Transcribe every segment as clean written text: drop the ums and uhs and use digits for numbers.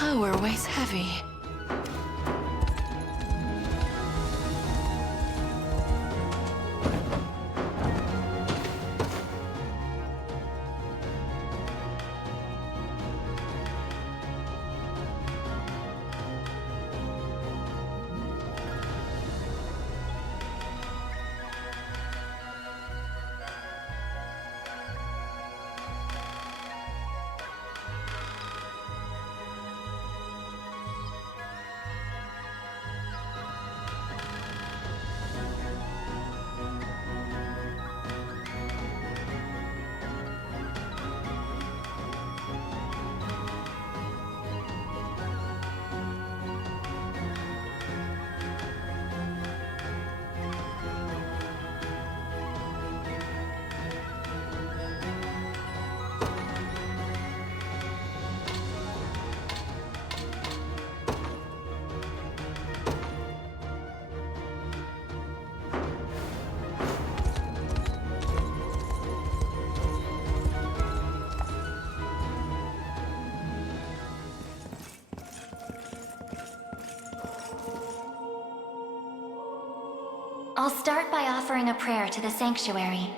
power weighs heavy. I'll start by offering a prayer to the sanctuary.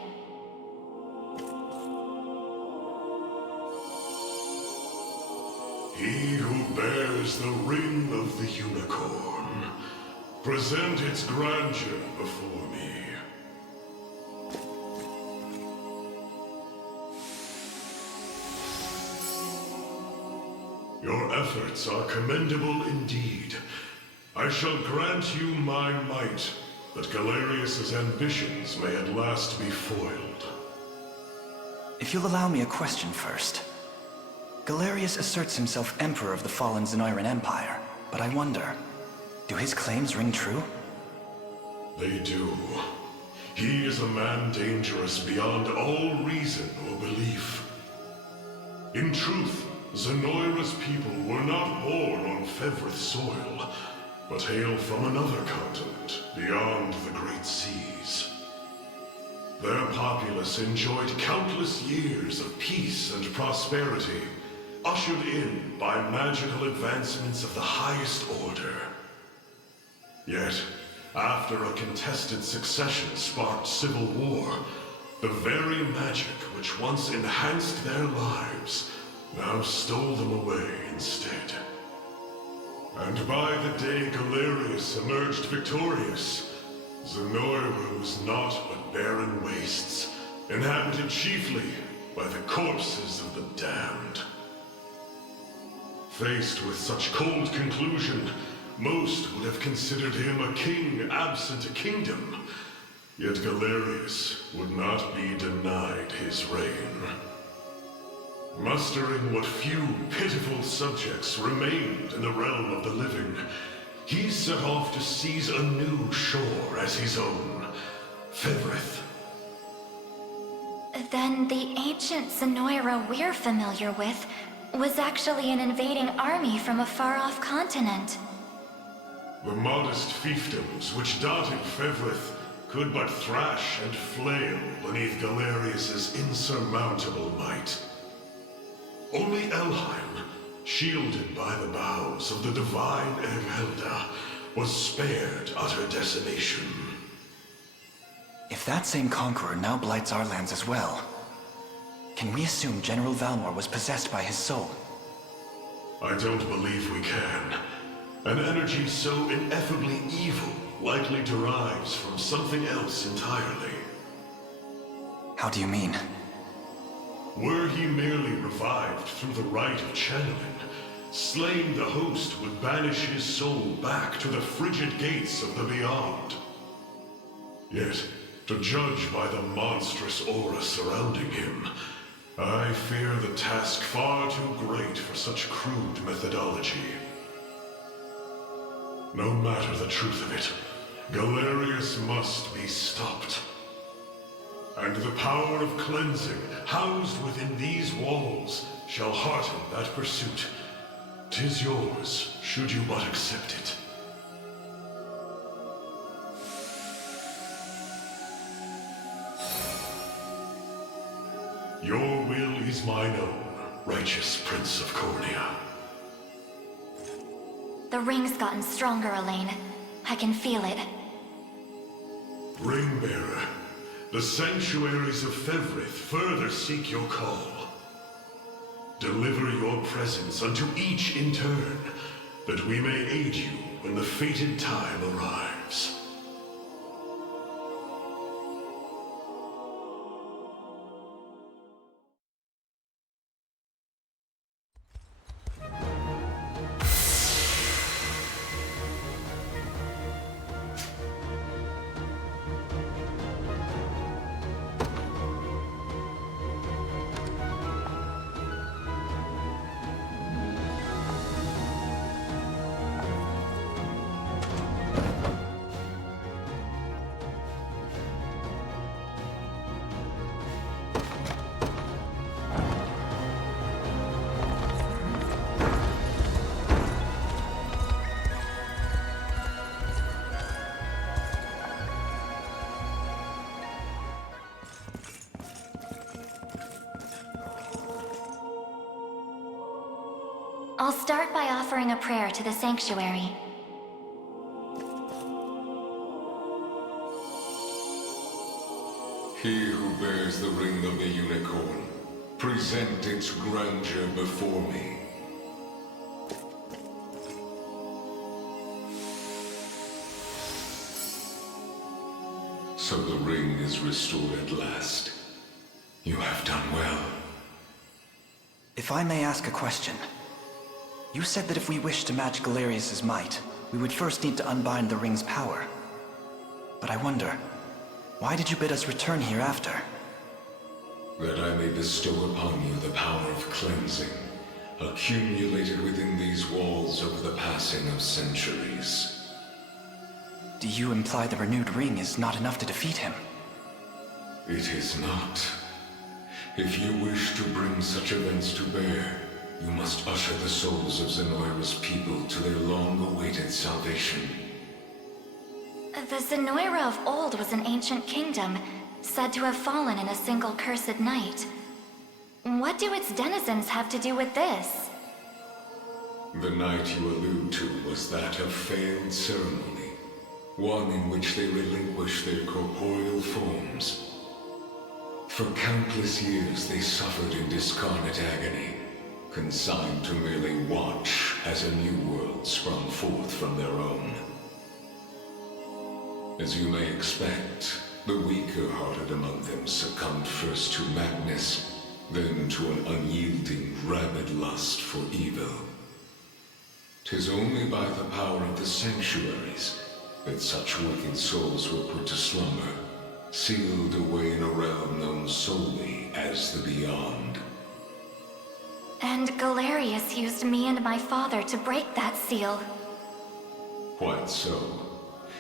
He who bears the ring of the unicorn, present its grandeur before me. Your efforts are commendable indeed. I shall grant you my might, that Galerius's ambitions may at last be foiled. If you'll allow me a question first. Galerius asserts himself Emperor of the fallen Zenoiran Empire, but I wonder, do his claims ring true? They do. He is a man dangerous beyond all reason or belief. In truth, Zenoira's people were not born on Fevrith soil, but hail from another continent, beyond the Great Seas. Their populace enjoyed countless years of peace and prosperity, ushered in by magical advancements of the highest order. Yet, after a contested succession sparked civil war, the very magic which once enhanced their lives now stole them away instead. And by the day Galerius emerged victorious, Zenoira was naught but barren wastes, inhabited chiefly by the corpses of the damned. Faced with such cold conclusion, most would have considered him a king absent a kingdom. Yet Galerius would not be denied his reign. Mustering what few pitiful subjects remained in the realm of the living, he set off to seize a new shore as his own, Fevrith. Then the ancient Zenoira we're familiar with was actually an invading army from a far-off continent. The modest fiefdoms which dotted Fevrith could but thrash and flail beneath Galerius's insurmountable might. Only Elheim, shielded by the boughs of the divine Erhelda, was spared utter decimation. If that same conqueror now blights our lands as well, can we assume General Valmor was possessed by his soul? I don't believe we can. An energy so ineffably evil likely derives from something else entirely. How do you mean? Were he merely revived through the rite of channeling, slaying the host would banish his soul back to the frigid gates of the beyond. Yet, to judge by the monstrous aura surrounding him, I fear the task far too great for such crude methodology. No matter the truth of it, Galerius must be stopped. And the power of cleansing, housed within these walls, shall hearten that pursuit. 'Tis yours, should you but accept it. Your will is mine own, righteous Prince of Cornea. The ring's gotten stronger, Elaine. I can feel it. Ringbearer, the sanctuaries of Fevrith further seek your call. Deliver your presence unto each in turn, that we may aid you when the fated time arrives. I'll start by offering a prayer to the sanctuary. He who bears the ring of the unicorn, present its grandeur before me. So the ring is restored at last. You have done well. If I may ask a question. You said that if we wished to match Galerius's might, we would first need to unbind the ring's power. But I wonder, why did you bid us return here after? That I may bestow upon you the power of cleansing, accumulated within these walls over the passing of centuries. Do you imply the renewed ring is not enough to defeat him? It is not. If you wish to bring such events to bear, you must usher the souls of Zenoira's people to their long-awaited salvation. The Zenoira of old was an ancient kingdom, said to have fallen in a single cursed night. What do its denizens have to do with this? The night you allude to was that of failed ceremony, one in which they relinquished their corporeal forms. For countless years they suffered in discarnate agony, consigned to merely watch as a new world sprung forth from their own. As you may expect, the weaker-hearted among them succumbed first to madness, then to an unyielding, rabid lust for evil. 'Tis only by the power of the sanctuaries that such wicked souls were put to slumber, sealed away in a realm known solely as the Beyond. And Galerius used me and my father to break that seal. Quite so.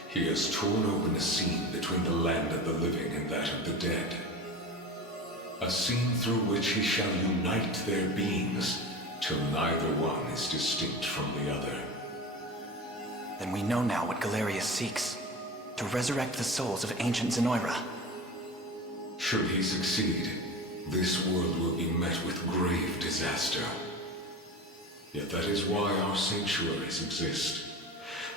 He has torn open a seam between the land of the living and that of the dead. A seam through which he shall unite their beings, till neither one is distinct from the other. Then we know now what Galerius seeks. To resurrect the souls of ancient Zenoira. Should he succeed, this world will be met with grave disaster. Yet that is why our sanctuaries exist.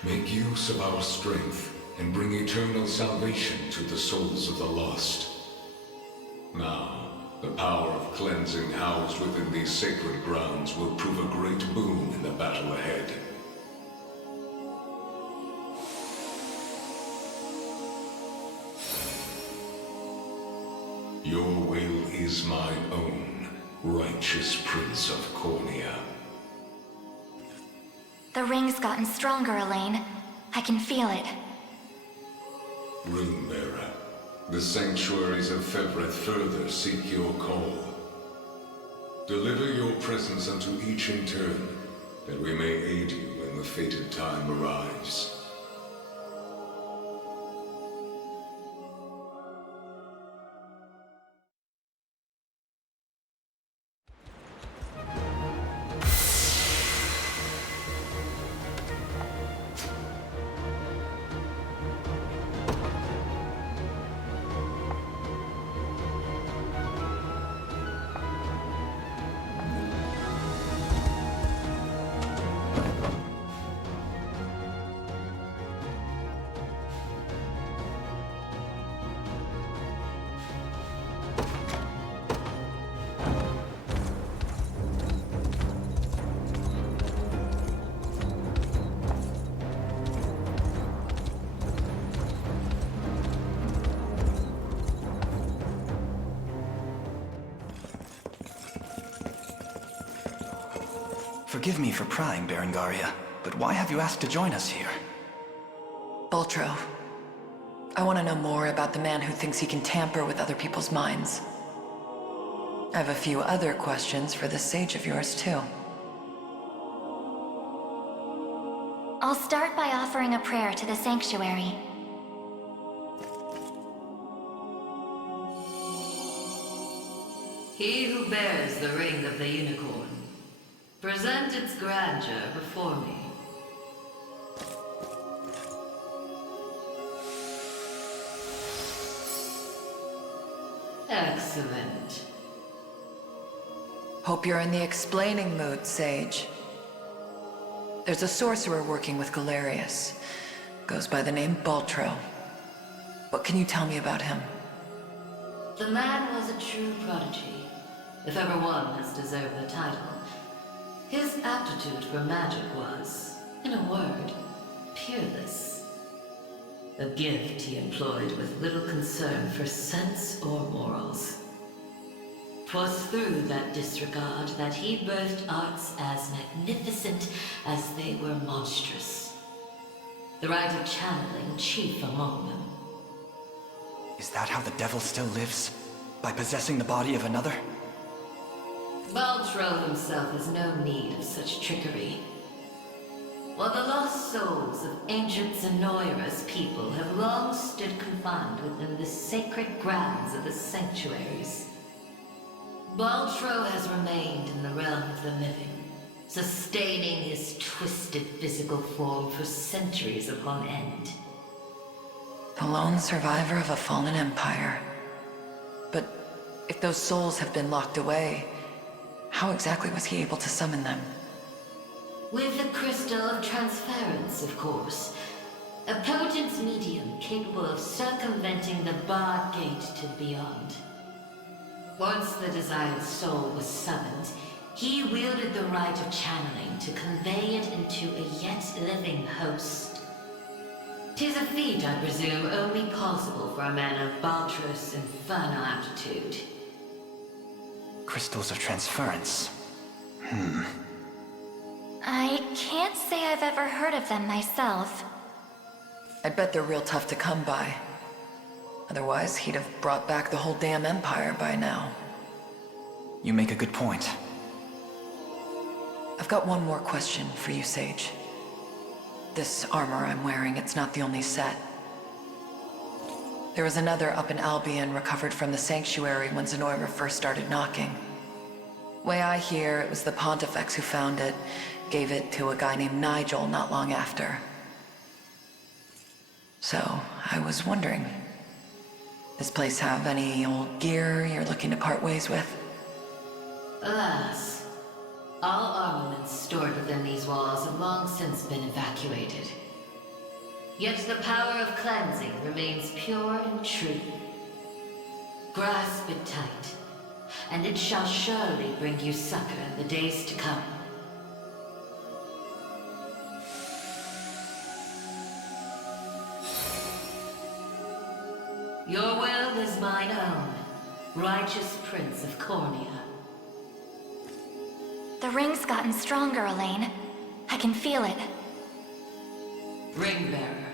Make use of our strength and bring eternal salvation to the souls of the lost. Now, the power of cleansing housed within these sacred grounds will prove a great boon in the battle ahead. Your will is mine own, righteous Prince of Cornea. The ring's gotten stronger, Elaine. I can feel it. Ringbearer, the sanctuaries of Fevrith further seek your call. Deliver your presence unto each in turn, that we may aid you when the fated time arrives. Forgive me for prying, Berengaria, but why have you asked to join us here? Boltro, I want to know more about the man who thinks he can tamper with other people's minds. I have a few other questions for this sage of yours, too. I'll start by offering a prayer to the sanctuary. He who bears the ring of the unicorn, present its grandeur before me. Excellent. Hope you're in the explaining mood, Sage. There's a sorcerer working with Galerius. Goes by the name Boltro. What can you tell me about him? The man was a true prodigy, if ever one has deserved the title. His aptitude for magic was, in a word, peerless. A gift he employed with little concern for sense or morals. 'Twas through that disregard that he birthed arts as magnificent as they were monstrous. The rite of channeling chief among them. Is that how the devil still lives? By possessing the body of another? Baltro himself has no need of such trickery. While the lost souls of ancient Zenoira's people have long stood confined within the sacred grounds of the sanctuaries, Baltro has remained in the realm of the living, sustaining his twisted physical form for centuries upon end. The lone survivor of a fallen empire. But if those souls have been locked away, how exactly was he able to summon them? With the crystal of transference, of course. A potent medium capable of circumventing the barred gate to the beyond. Once the desired soul was summoned, he wielded the rite of channeling to convey it into a yet living host. 'Tis a feat, I presume, only possible for a man of Baltro's infernal aptitude. Crystals of transference. I can't say I've ever heard of them myself. I bet they're real tough to come by. Otherwise, he'd have brought back the whole damn empire by now. You make a good point. I've got one more question for you, Sage. This armor I'm wearing, it's not the only set. There was another up in Albion recovered from the sanctuary when Zenoira first started knocking. Way I hear, it was the Pontifex who found it, gave it to a guy named Nigel not long after. So, I was wondering, this place have any old gear you're looking to part ways with? Alas, all armaments stored within these walls have long since been evacuated. Yet the power of cleansing remains pure and true. Grasp it tight, and it shall surely bring you succor in the days to come. Your will is mine own, righteous Prince of Cornea. The ring's gotten stronger, Elaine. I can feel it. Ringbearer,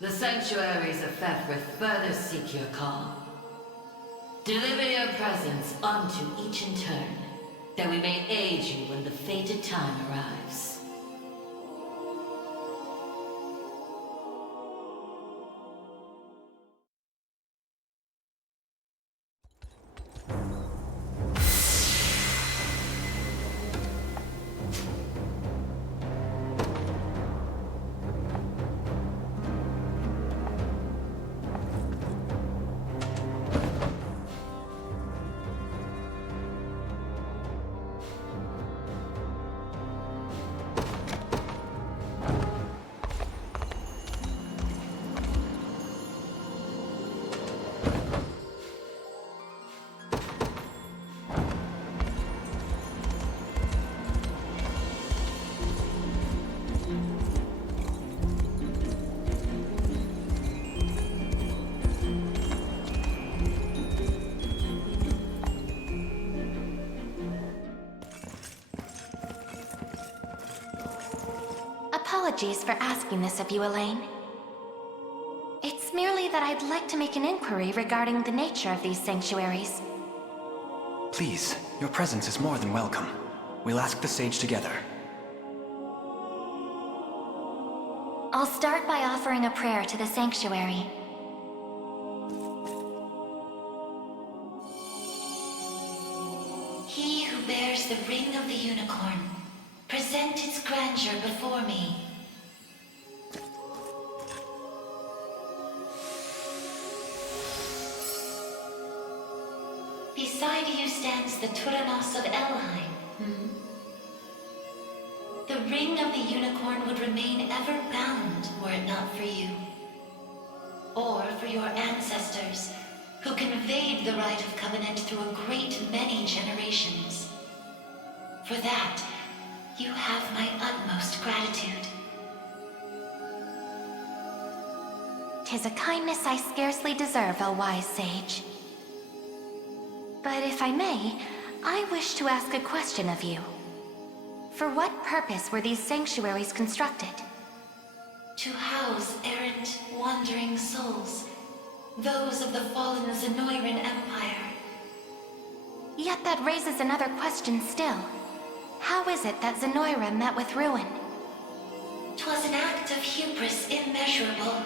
the sanctuaries of Fefrith further seek your call. Deliver your presence unto each in turn, that we may aid you when the fated time arrives. apologies for asking this of you, Elaine. It's merely that I'd like to make an inquiry regarding the nature of these sanctuaries. Please, your presence is more than welcome. We'll ask the sage together. I'll start by offering a prayer to the sanctuary. He who bears the ring of the unicorn, present its grandeur before me. Beside you stands the Tyrannos of Elheim. The ring of the unicorn would remain ever bound were it not for you. Or for your ancestors, who conveyed the rite of covenant through a great many generations. For that, you have my utmost gratitude. 'Tis a kindness I scarcely deserve, O wise sage. But if I may, I wish to ask a question of you. For what purpose were these sanctuaries constructed? To house errant, wandering souls, those of the fallen Zenoiran Empire. Yet that raises another question still. How is it that Zenoira met with ruin? 'Twas an act of hubris immeasurable.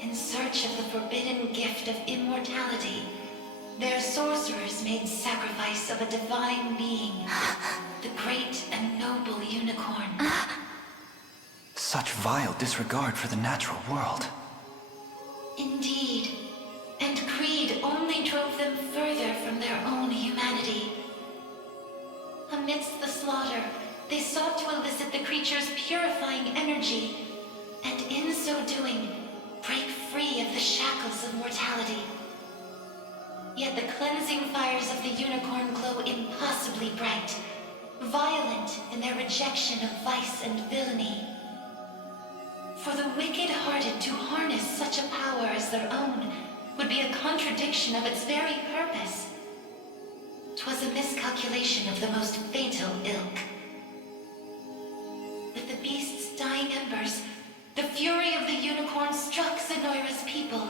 In search of the forbidden gift of immortality, their sorcerers made sacrifice of a divine being, the great and noble unicorn. Such vile disregard for the natural world. Indeed, and greed only drove them further from their own humanity. Amidst the slaughter, they sought to elicit the creature's purifying energy, and in so doing, break free of the shackles of mortality. Yet the cleansing fires of the unicorn glow impossibly bright, violent in their rejection of vice and villainy. For the wicked-hearted to harness such a power as their own would be a contradiction of its very purpose. 'Twas a miscalculation of the most fatal ilk. With the beast's dying embers, the fury of the unicorn struck Zenoira's people.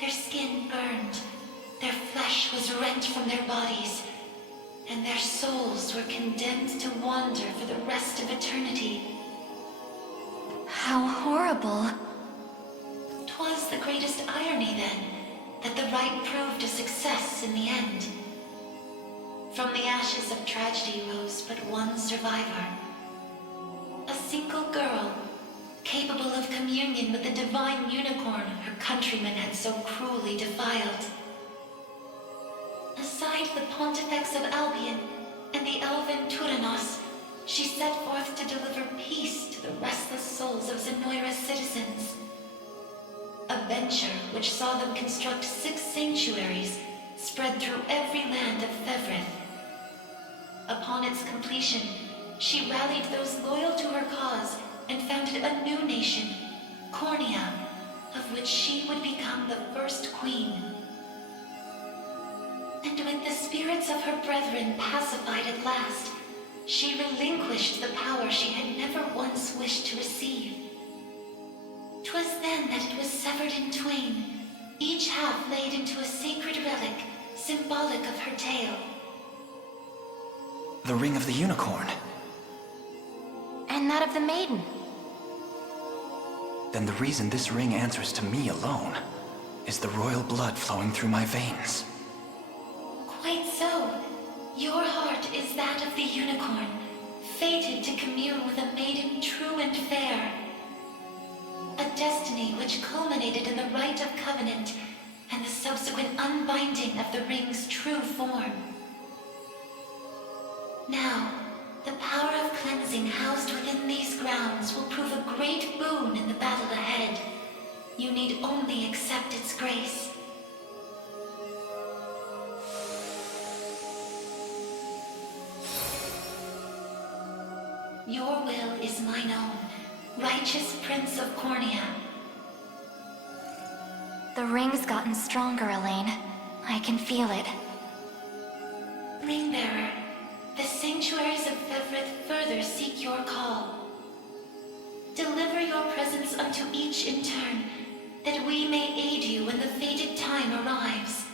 Their skin burned, their flesh was rent from their bodies, and their souls were condemned to wander for the rest of eternity. How horrible. 'Twas the greatest irony, then, that the rite proved a success in the end. From the ashes of tragedy rose but one survivor. A single girl, capable of communion with the divine unicorn her countrymen had so cruelly defiled. Aside the Pontifex of Albion and the elven Tyrannos, she set forth to deliver peace to the restless souls of Zenoira's citizens. A venture which saw them construct 6 sanctuaries spread through every land of Thevrith. Upon its completion, she rallied those loyal to her cause and founded a new nation, Cornea, of which she would become the first queen. And with the spirits of her brethren pacified at last, she relinquished the power she had never once wished to receive. 'Twas then that it was severed in twain, each half laid into a sacred relic, symbolic of her tale. The ring of the unicorn. And that of the maiden. Then the reason this ring answers to me alone is the royal blood flowing through my veins. Quite so. Your heart is that of the unicorn, fated to commune with a maiden true and fair. A destiny which culminated in the rite of covenant and the subsequent unbinding of the ring's true form. Now, the power of cleansing housed within these grounds will prove a great boon in the battle ahead. You need only accept its grace. Your will is mine own, righteous Prince of Cornea. The ring's gotten stronger, Elaine. I can feel it. Ringbearer, the sanctuaries of Fevrid further seek your call. Deliver your presence unto each in turn, that we may aid you when the fated time arrives.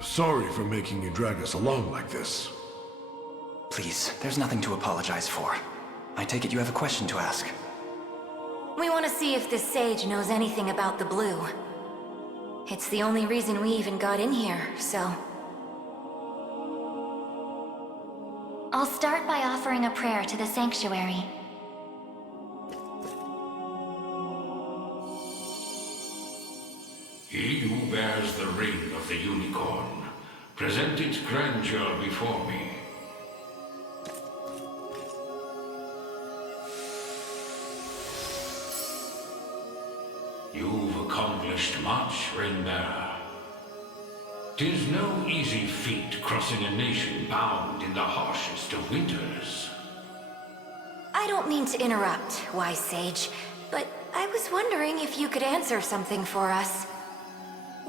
Sorry for making you drag us along like this. Please, there's nothing to apologize for. I take it you have a question to ask. We want to see if this sage knows anything about the blue. It's the only reason we even got in here, so... I'll start by offering a prayer to the sanctuary. He who bears the ring of the unicorn, present its grandeur before me. You've accomplished much, Ring-bearer. 'Tis no easy feat crossing a nation bound in the harshest of winters. I don't mean to interrupt, wise sage, but I was wondering if you could answer something for us.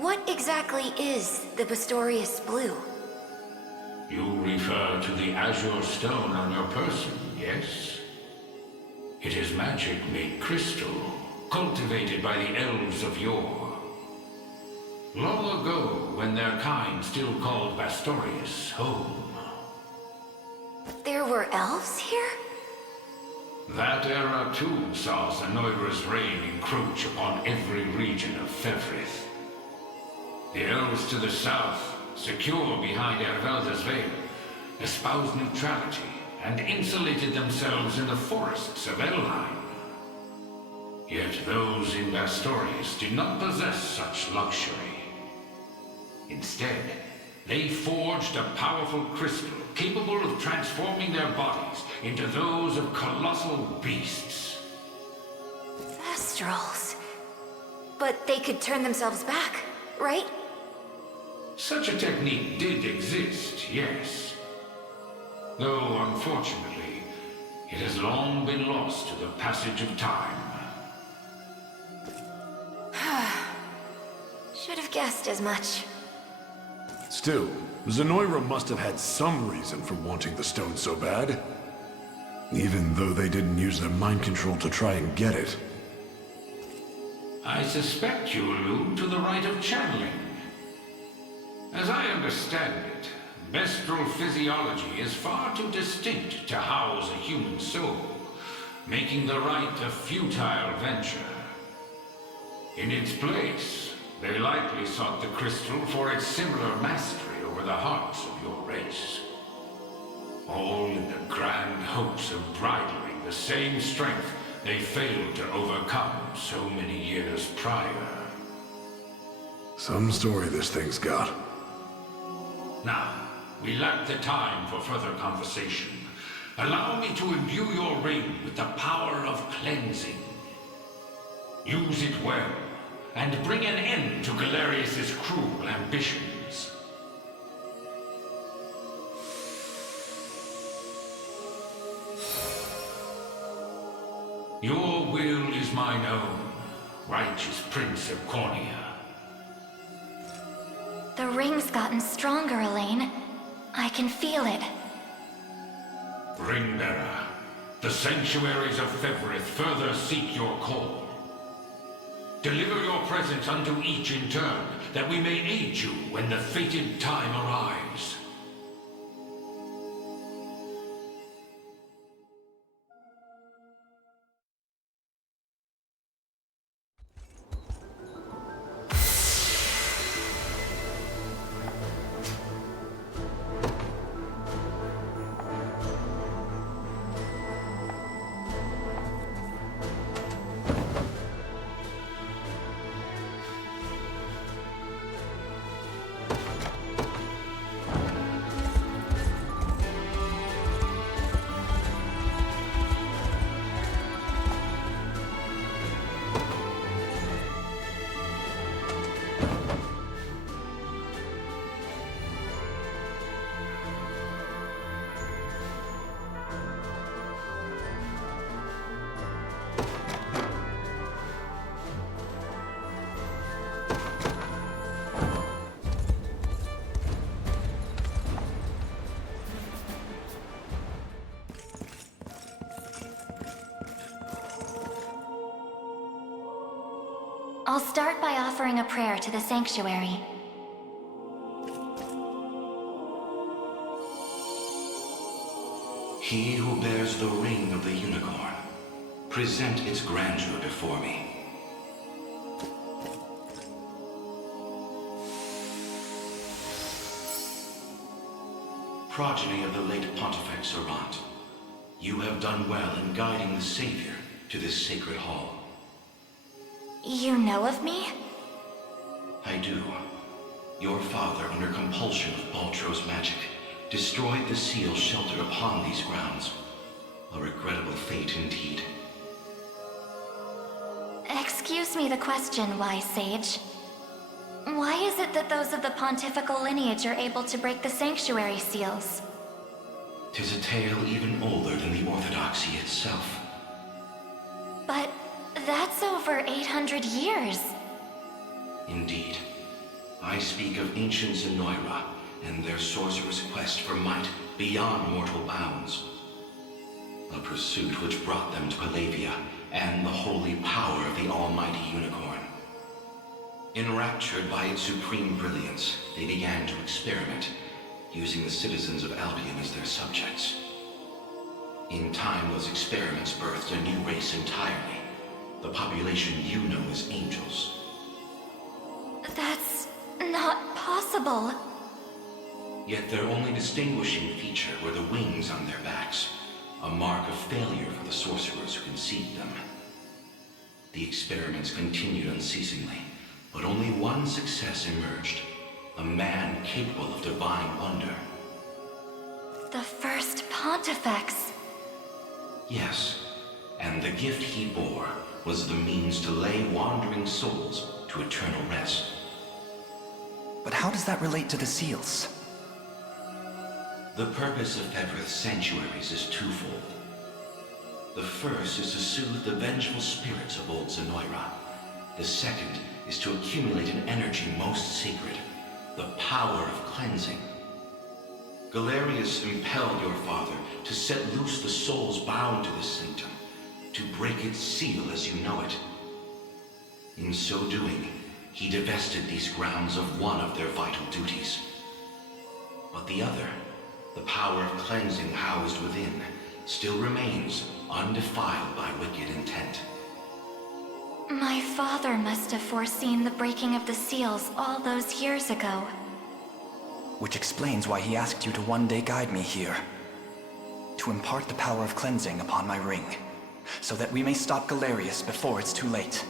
What exactly is the Bastorius Blue? You refer to the azure stone on your person, yes? It is magic made crystal, cultivated by the elves of yore. Long ago, when their kind still called Bastorius home. There were elves here? That era too saw Zenoira's reign encroach upon every region of Fevrid. The elves to the south, secure behind Ervelda's veil, espoused neutrality and insulated themselves in the forests of Elheim. Yet those in Bastorius did not possess such luxury. Instead, they forged a powerful crystal capable of transforming their bodies into those of colossal beasts. Astrals. But they could turn themselves back, right? Such a technique did exist, yes. Though, unfortunately, it has long been lost to the passage of time. Should have guessed as much. Still, Zenoira must have had some reason for wanting the stone so bad. Even though they didn't use their mind control to try and get it. I suspect you allude to the rite of channeling. As I understand it, bestral physiology is far too distinct to house a human soul, making the rite a futile venture. In its place, they likely sought the crystal for its similar mastery over the hearts of your race. All in the grand hopes of bridling the same strength they failed to overcome so many years prior. Some story this thing's got. Now, we lack the time for further conversation. Allow me to imbue your ring with the power of cleansing. Use it well, and bring an end to Galerius' cruel ambitions. Your will is mine own, righteous Prince of Cornea. The ring's gotten stronger, Elaine. I can feel it. Ringbearer, the sanctuaries of Fevrith further seek your call. Deliver your presence unto each in turn, that we may aid you when the fated time arrives. I'll start by offering a prayer to the sanctuary. He who bears the ring of the unicorn, present its grandeur before me. Progeny of the late Pontifex Errant, you have done well in guiding the Savior to this sacred hall. You know of me? I do. Your father, under compulsion of Baltro's magic, destroyed the seal sheltered upon these grounds. A regrettable fate indeed. Excuse me the question, wise sage. Why is it that those of the pontifical lineage are able to break the sanctuary seals? 'Tis a tale even older than the Orthodoxy itself. But that's over 800 years. Indeed. I speak of ancient Zenoira and their sorcerer's quest for might beyond mortal bounds. A pursuit which brought them to Palavia and the holy power of the almighty unicorn. Enraptured by its supreme brilliance, they began to experiment, using the citizens of Albion as their subjects. In time, those experiments birthed a new race entirely. The population you know as angels. That's not possible. Yet their only distinguishing feature were the wings on their backs, a mark of failure for the sorcerers who conceived them. The experiments continued unceasingly, but only one success emerged. A man capable of divine wonder. The first Pontifex. Yes, and the gift he bore was the means to lay wandering souls to eternal rest. But how does that relate to the seals? The purpose of Fevrith's sanctuaries is twofold. The first is to soothe the vengeful spirits of old Zenoira. The second is to accumulate an energy most sacred, the power of cleansing. Galerius impelled your father to set loose the souls bound to this sanctum, to break its seal as you know it. In so doing, he divested these grounds of one of their vital duties. But the other, the power of cleansing housed within, still remains undefiled by wicked intent. My father must have foreseen the breaking of the seals all those years ago. Which explains why he asked you to one day guide me here. to impart the power of cleansing upon my ring, so that we may stop Galerius before it's too late.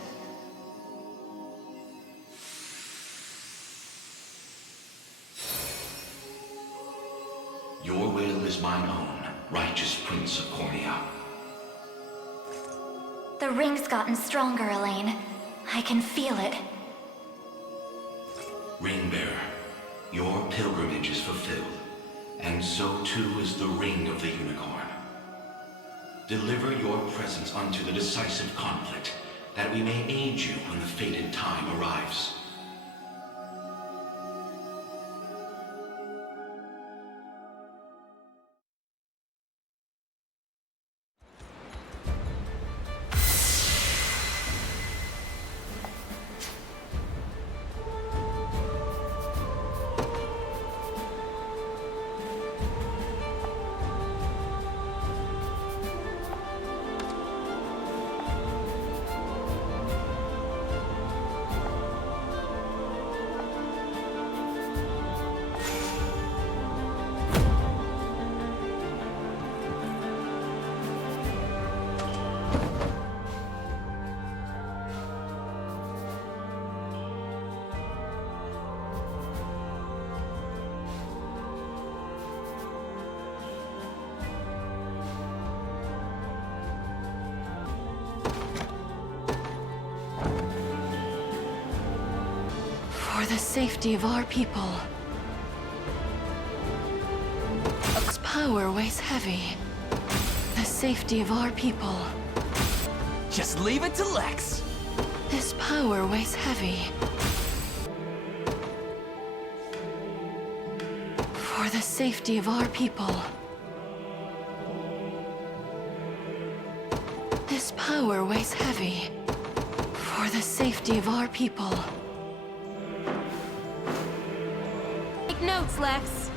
Your will is mine own, righteous Prince of Cornea. The ring's gotten stronger, Elaine. I can feel it. Ringbearer, your pilgrimage is fulfilled, and so too is the Ring of the Unicorn. Deliver your presence unto the decisive conflict, that we may aid you when the fated time arrives. For the safety of our people. Its power weighs heavy. The safety of our people. Just leave it to Lex. This power weighs heavy. For the safety of our people. This power weighs heavy. For the safety of our people. Take notes, Lex.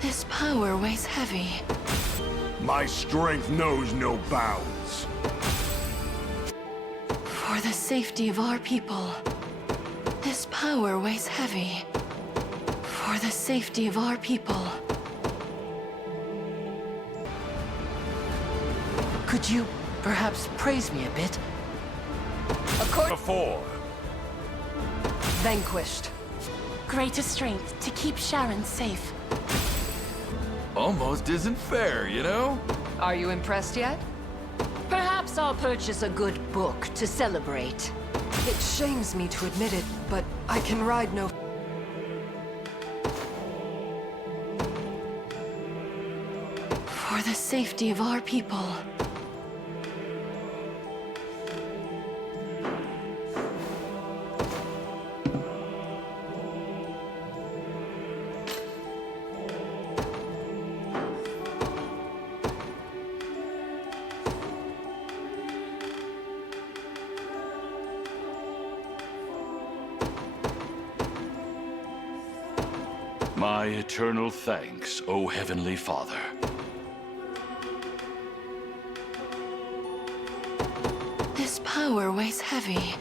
This power weighs heavy. My strength knows no bounds. For the safety of our people. This power weighs heavy. For the safety of our people. Could you perhaps praise me a bit? Before. Vanquished. Greater strength to keep Sharon safe. Almost isn't fair, you know? Are you impressed yet? Perhaps I'll purchase a good book to celebrate. It shames me to admit it, but I can ride no... For the safety of our people. My eternal thanks, O Heavenly Father. This power weighs heavy.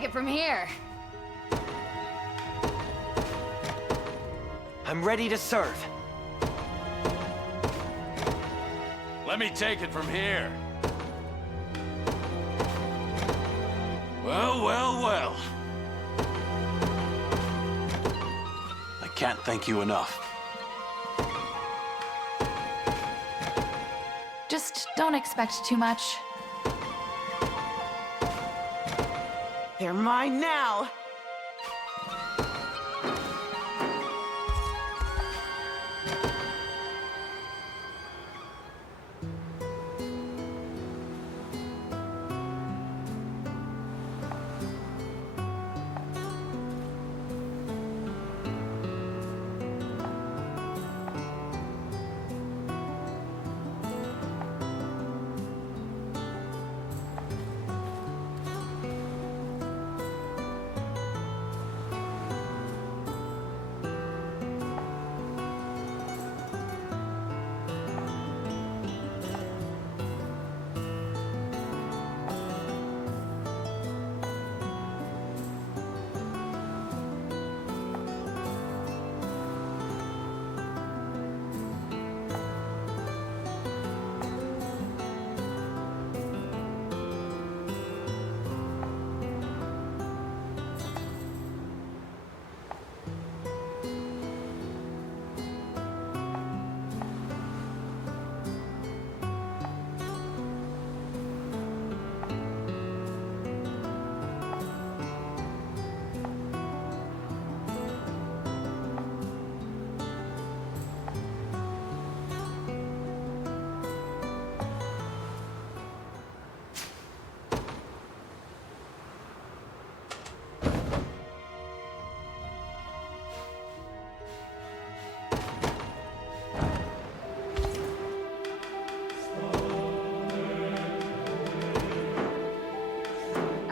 take it from here. I'm ready to serve. Let me take it from here. Well, well, well. I can't thank you enough. Just don't expect too much. They're mine now!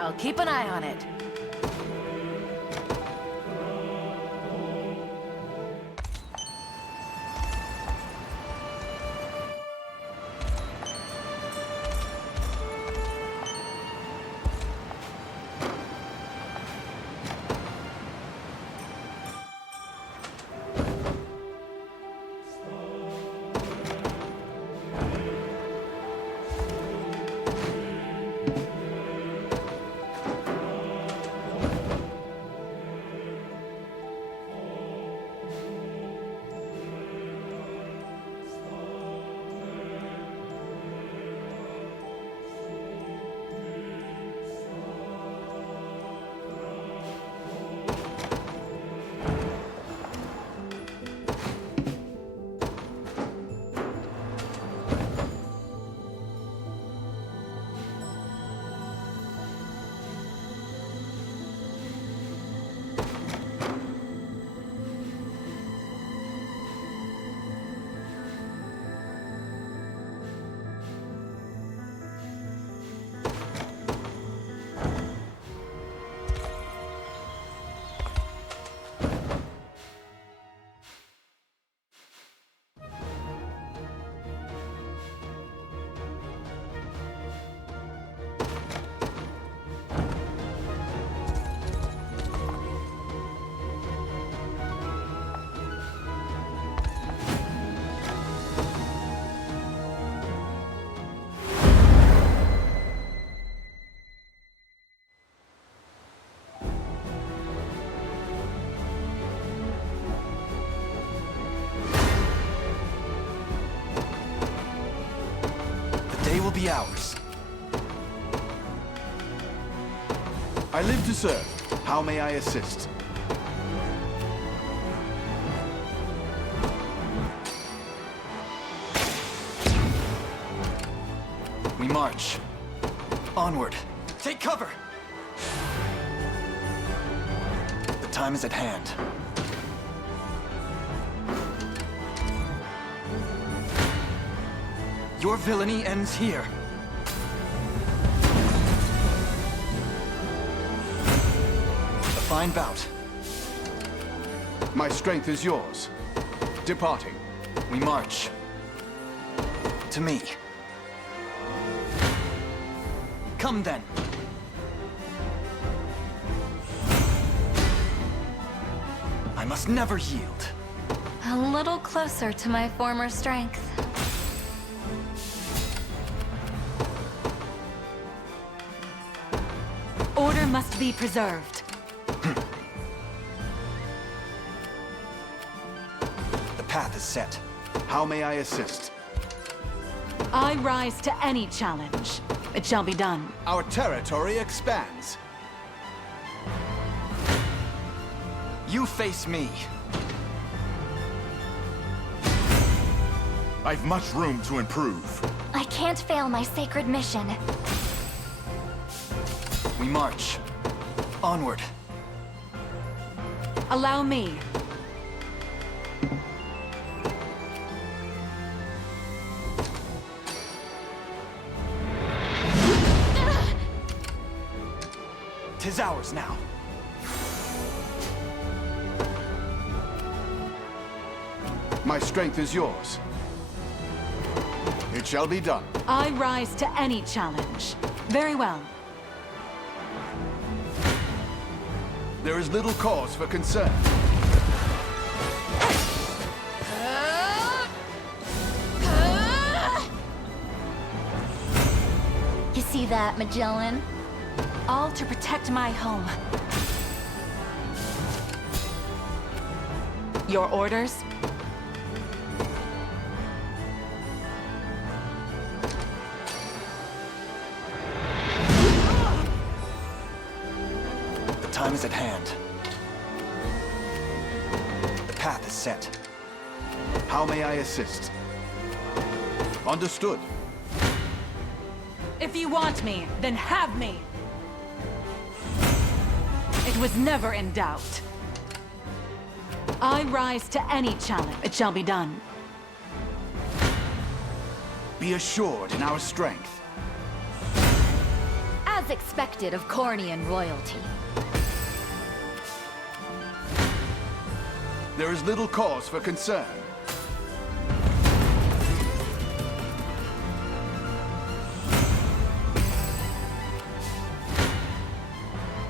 I'll keep an eye on it. Will be ours. I live to serve. How may I assist? We march. Onward. Take cover! The time is at hand. Your villainy ends here. A fine bout. My strength is yours. Departing. We march. To me. Come then. I must never yield. A little closer to my former strength. Order must be preserved. The path is set. How may I assist? I rise to any challenge. It shall be done. Our territory expands. You face me. I've much room to improve. I can't fail my sacred mission. We march. Onward. Allow me. Tis ours now. My strength is yours. It shall be done. I rise to any challenge. Very well. There is little cause for concern. You see that, Magellan? All to protect my home. Your orders? The time is at hand. The path is set. How may I assist? Understood. If you want me, then have me! It was never in doubt. I rise to any challenge. It shall be done. Be assured in our strength. As expected of Cornian royalty. There is little cause for concern.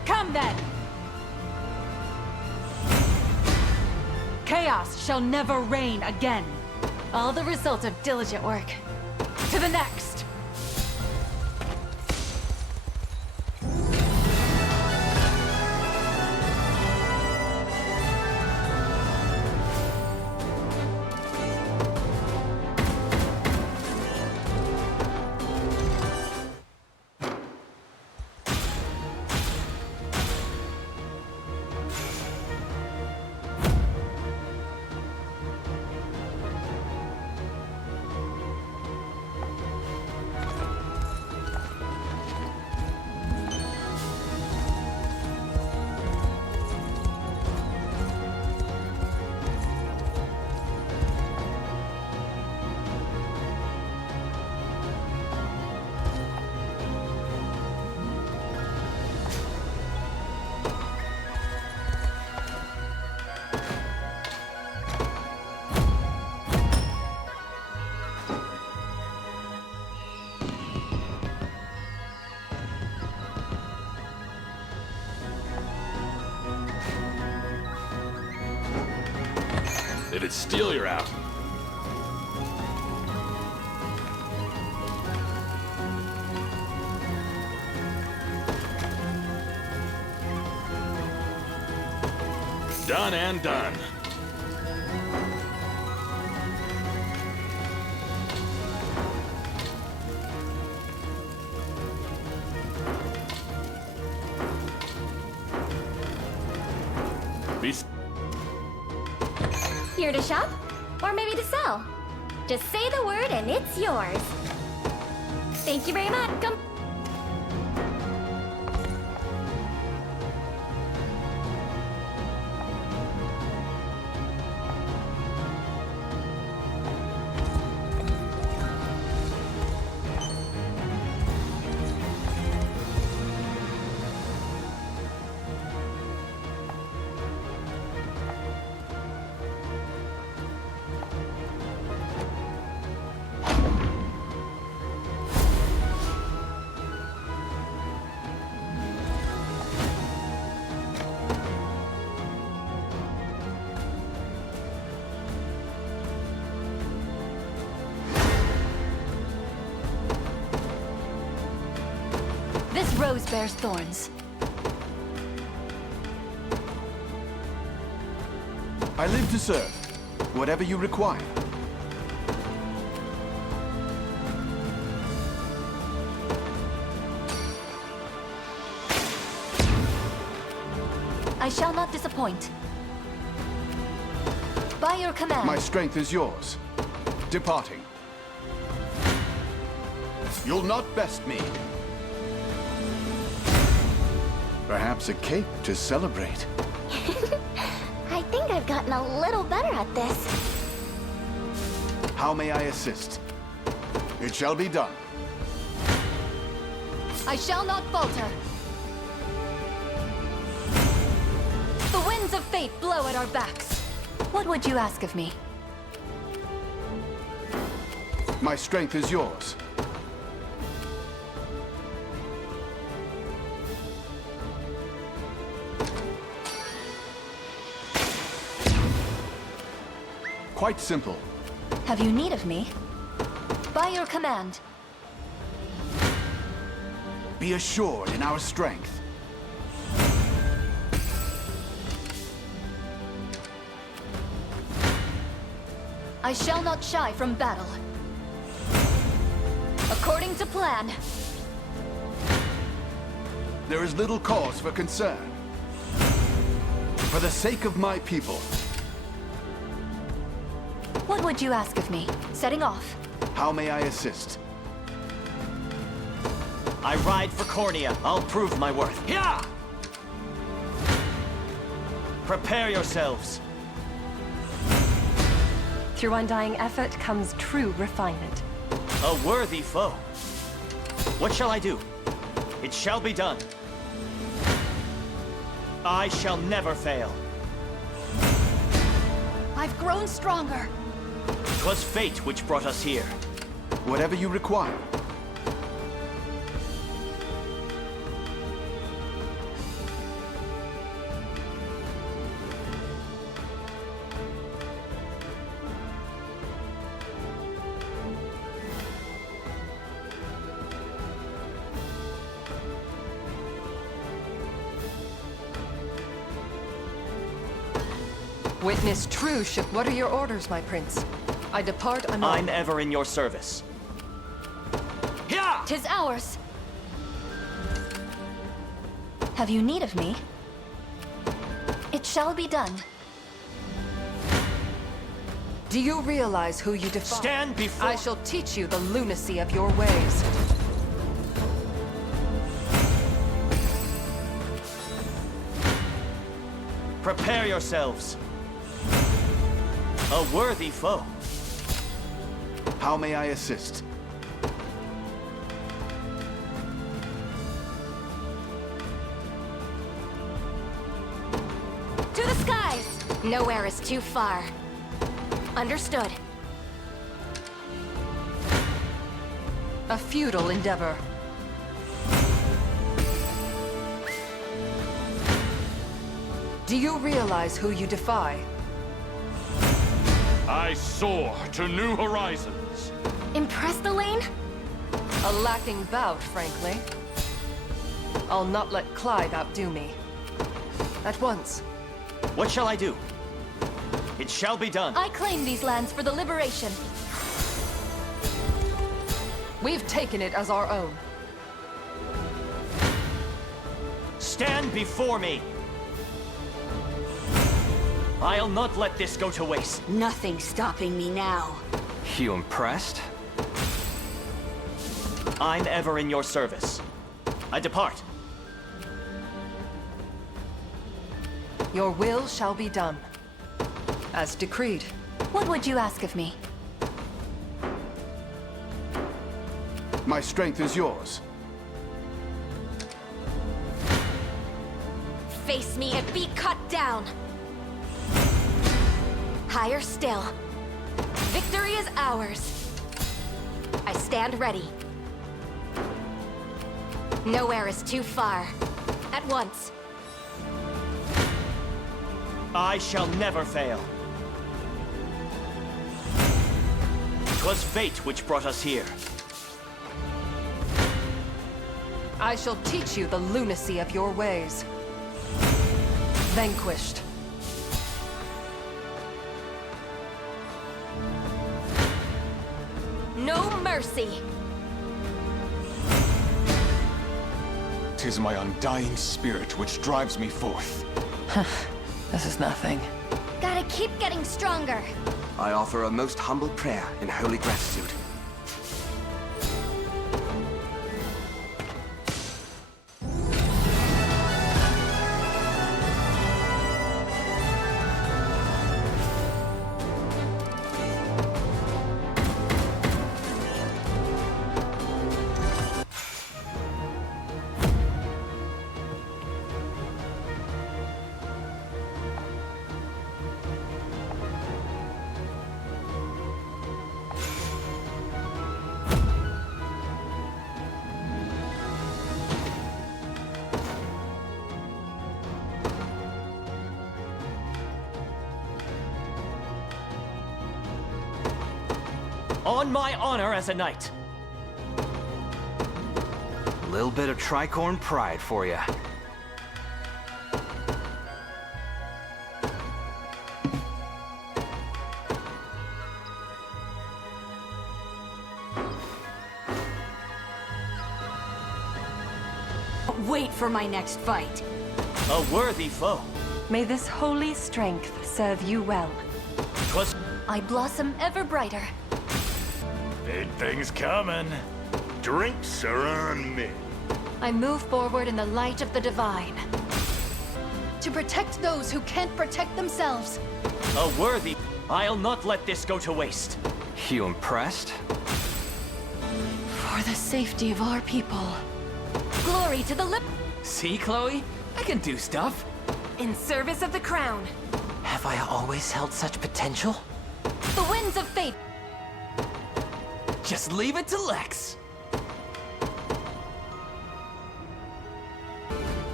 Come then! Chaos shall never reign again. All the result of diligent work. To the next! Did it steal your out? Done and done. Be Here to shop? Or maybe to sell? Just say the word and it's yours. Thank you very much. Come. rose bears thorns. I live to serve. Whatever you require. I shall not disappoint. By your command. My strength is yours. Departing. You'll not best me. Perhaps a cake to celebrate. I think I've gotten a little better at this. How may I assist? It shall be done. I shall not falter. The winds of fate blow at our backs. What would you ask of me? My strength is yours. Quite simple. Have you need of me? By your command. Be assured in our strength. I shall not shy from battle. According to plan. There is little cause for concern. For the sake of my people. What would you ask of me? Setting off. How may I assist? I ride for Cornea. I'll prove my worth. Yeah! Prepare yourselves. Through undying effort comes true refinement. A worthy foe. What shall I do? It shall be done. I shall never fail. I've grown stronger. 'Twas fate which brought us here. Whatever you require. Witness true ship. What are your orders, my prince? I depart anon. I'm ever in your service. Yeah! 'Tis ours. Have you need of me? It shall be done. Do you realize who you defy? Stand before... I shall teach you the lunacy of your ways. Prepare yourselves. A worthy foe. How may I assist? To the skies! Nowhere is too far. Understood. A futile endeavor. Do you realize who you defy? I soar to new horizons. Impressed, Elaine? A lacking bout, frankly. I'll not let Clive outdo me. At once. What shall I do? It shall be done. I claim these lands for the liberation. We've taken it as our own. Stand before me! I'll not let this go to waste. Nothing's stopping me now. You impressed? I'm ever in your service. I depart. Your will shall be done. As decreed. What would you ask of me? My strength is yours. Face me and be cut down! Higher still. Victory is ours. I stand ready. Nowhere is too far. At once. I shall never fail. 'Twas fate which brought us here. I shall teach you the lunacy of your ways. Vanquished. No mercy! 'Tis my undying spirit which drives me forth. This is nothing. Gotta keep getting stronger. I offer a most humble prayer in holy gratitude. On my honor as a knight. Little bit of tricorn pride for you. Wait for my next fight. A worthy foe. May this holy strength serve you well. 'Twas I blossom ever brighter. Big things coming. Drinks are on me. I move forward in the light of the divine. To protect those who can't protect themselves. a worthy. I'll not let this go to waste. You impressed? For the safety of our people. Glory to the lip. See, Chloe? I can do stuff. In service of the crown. Have I always held such potential? The winds of fate. Just leave it to Lex.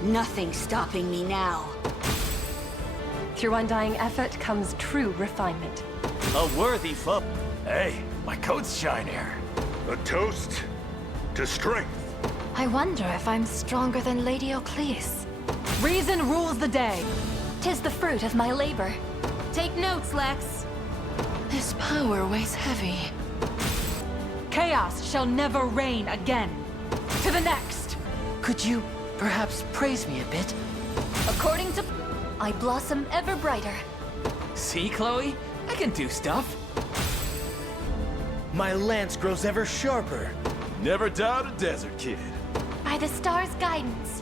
Nothing's stopping me now. Through undying effort comes true refinement. A worthy foe. Hey, my coat's shinier. A toast to strength. I wonder if I'm stronger than Lady Ocleus. Reason rules the day. 'Tis the fruit of my labor. Take notes, Lex. This power weighs heavy. Chaos shall never reign again. To the next. Could you perhaps praise me a bit? According to... I blossom ever brighter. See, Chloe? I can do stuff. My lance grows ever sharper. Never doubt a desert kid. By the star's guidance.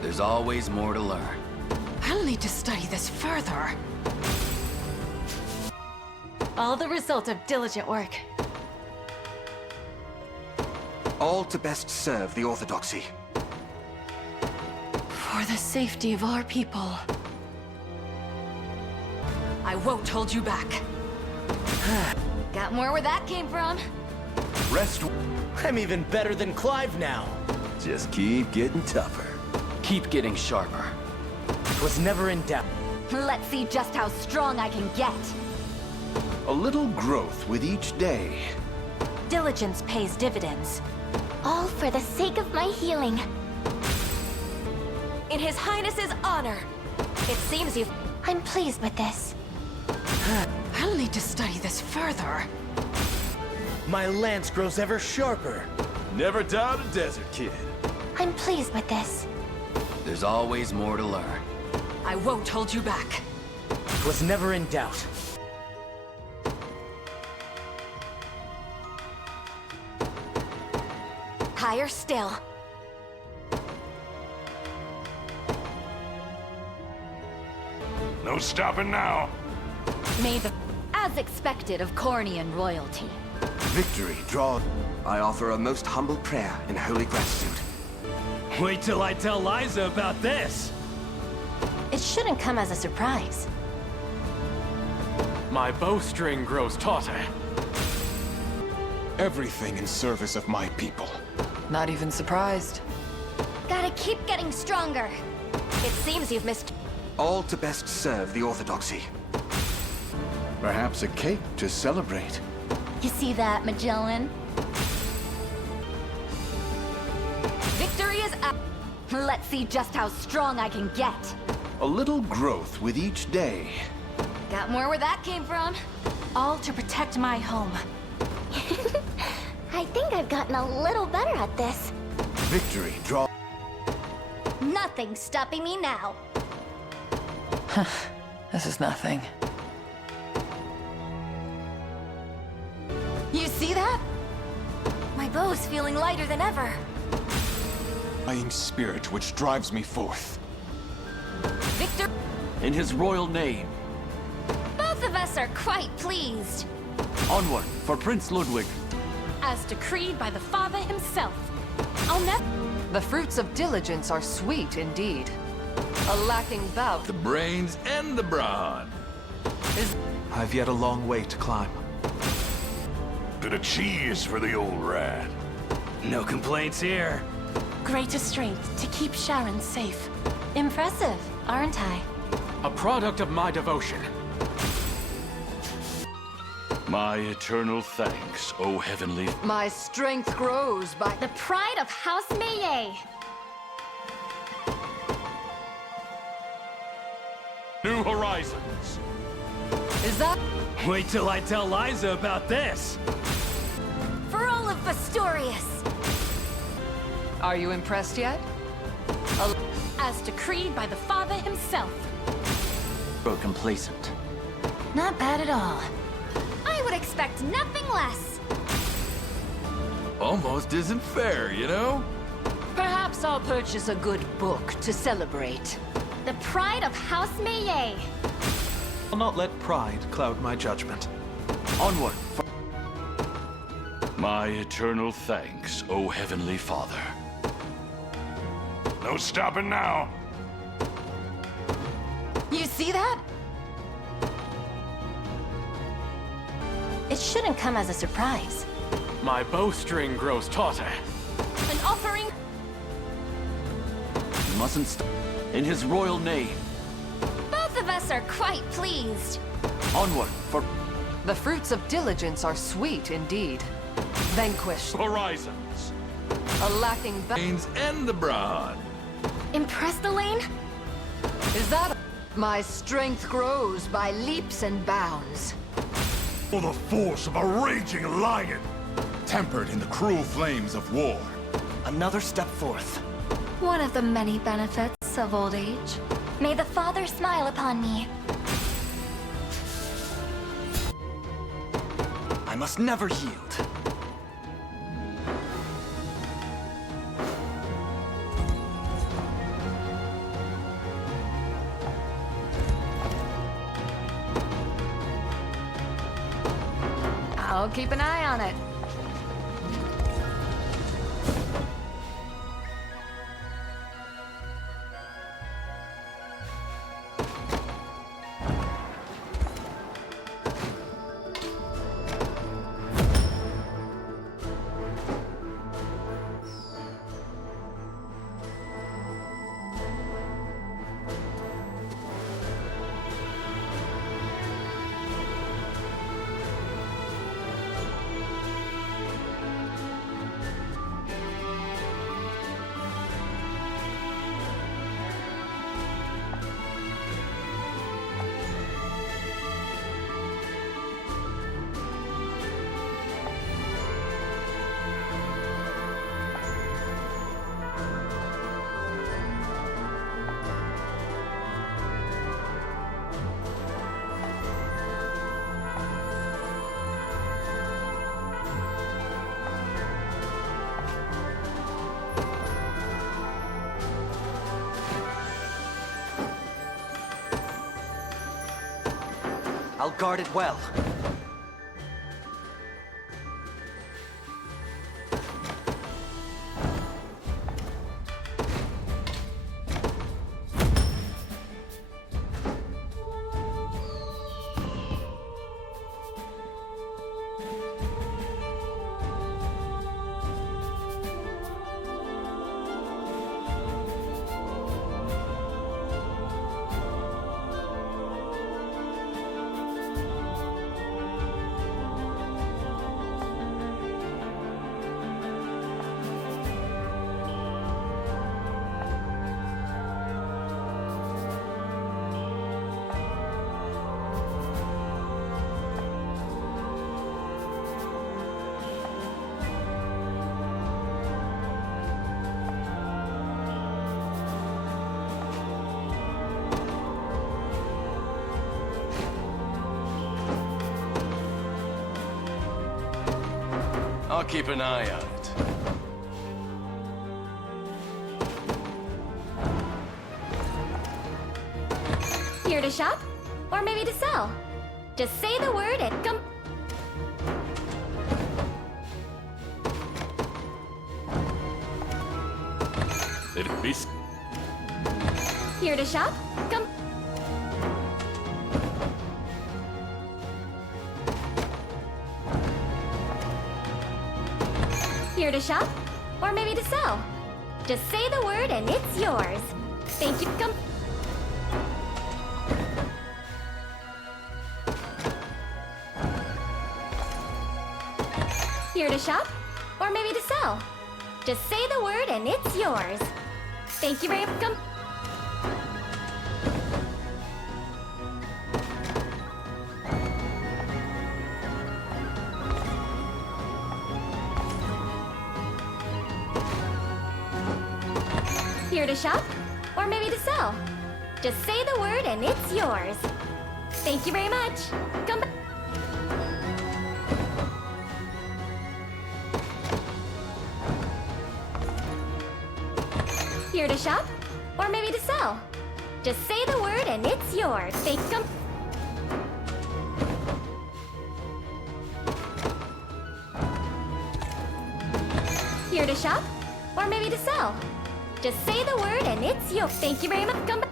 There's always more to learn. I'll need to study this further. All the result of diligent work. All to best serve the Orthodoxy. For the safety of our people. I won't hold you back. Got more where that came from. Rest. I'm even better than Clive now. Just keep getting tougher. Keep getting sharper. Was never in doubt. Let's see just how strong I can get. A little growth with each day. Diligence pays dividends. All for the sake of my healing. In His Highness's honor. It seems you've... I'm pleased with this. I'll need to study this further. My lance grows ever sharper. Never doubt a desert kid. I'm pleased with this. There's always more to learn. I won't hold you back. Was never in doubt. Higher still. No stopping now. May the... As expected of Cornian royalty. Victory draw. I offer a most humble prayer in holy gratitude. Wait till I tell Liza about this. It shouldn't come as a surprise. My bowstring grows tauter. Everything in service of my people. Not even surprised. Gotta keep getting stronger. It seems you've missed... All to best serve the Orthodoxy. Perhaps a cake to celebrate. You see that, Magellan? Victory! Victory is out. Let's see just how strong I can get. A little growth with each day. Got more where that came from. All to protect my home. I think I've gotten a little better at this. Victory draw. Nothing's stopping me now. This is nothing. You see that? My bow's feeling lighter than ever. Dying spirit which drives me forth. Victor, In his royal name, Both of us are quite pleased. onward for Prince Ludwig. As decreed by the Father himself. I'll never. The fruits of diligence are sweet indeed. A lacking bout. The brains and the brawn. I've yet a long way to climb. Bit of cheese for the old rat. No complaints here. Greater strength to keep Sharon safe. Impressive, aren't I? A product of my devotion. My eternal thanks, O heavenly... My strength grows by... The pride of House Meillet. New horizons. Is that... Wait till I tell Liza about this. For all of Bastorius. Are you impressed yet? As decreed by the Father himself. Grow complacent. Not bad at all. I would expect nothing less. Almost isn't fair, you know? Perhaps I'll purchase a good book to celebrate. The pride of House Meillet. I'll not let pride cloud my judgment. Onward for... My eternal thanks, O heavenly Father. No stopping now. You see that? It shouldn't come as a surprise. My bowstring grows tauter. An offering. You mustn't stop. In his royal name, Both of us are quite pleased. onward for... The fruits of diligence are sweet indeed. Vanquished. Horizons. A lacking bout. Brains and the brawn. Impressed, Elaine? Is that... My strength grows by leaps and bounds. For the force of a raging lion. Tempered in the cruel flames of war. Another step forth. One of the many benefits of old age. May the Father smile upon me. I must never yield. I'll keep an eye on it. I'll guard it well. I'll keep an eye on it. Here to shop? Or maybe to sell? Just say the word and come... It'd be... Here to shop? Come... Here to shop? Or maybe to sell? Just say the word and it's yours. Thank you. Come... Here to shop? Or maybe to sell? Just say the word and it's yours. Thank you very much. Come... Here to shop? Or maybe to sell? Just say the word and it's yours. Thank you very much. Come back. Here to shop? Or maybe to sell? Just say the word and it's yours. Thank you. Here to shop? Or maybe to sell? Just say the word and it's yours. Thank you very much. Come back.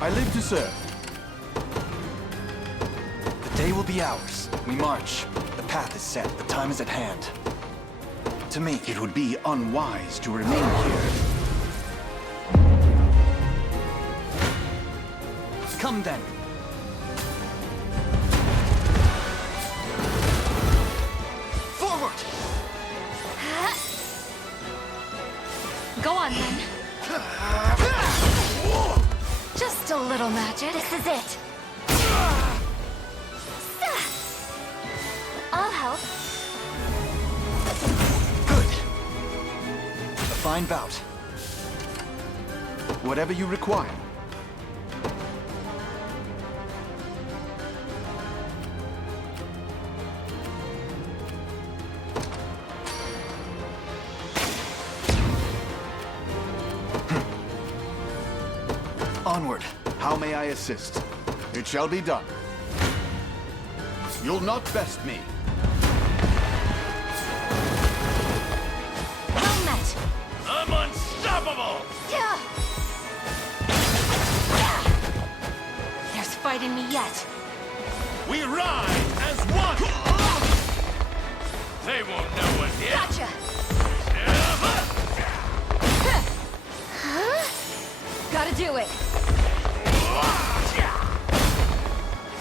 I live to serve. The day will be ours. We march. The path is set. The time is at hand. To me, It would be unwise to remain here. come then. Forward! Go on then. Just a little magic. This is it. I'll help. Good. A fine bout. Whatever you require. Onward. How may I assist? It shall be done. You'll not best me. Well met. I'm unstoppable! There's fight in me yet. We ride as one! They won't know what hit. Gotcha. Gotta do it.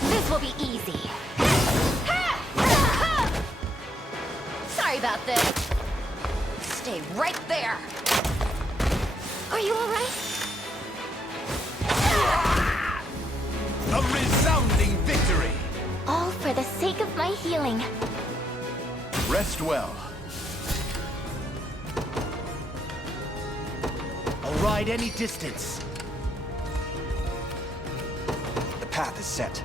This will be easy. Sorry about this. Stay right there. Are you all right? A resounding victory! All for the sake of my healing. Rest well. I'll ride any distance. The path is set.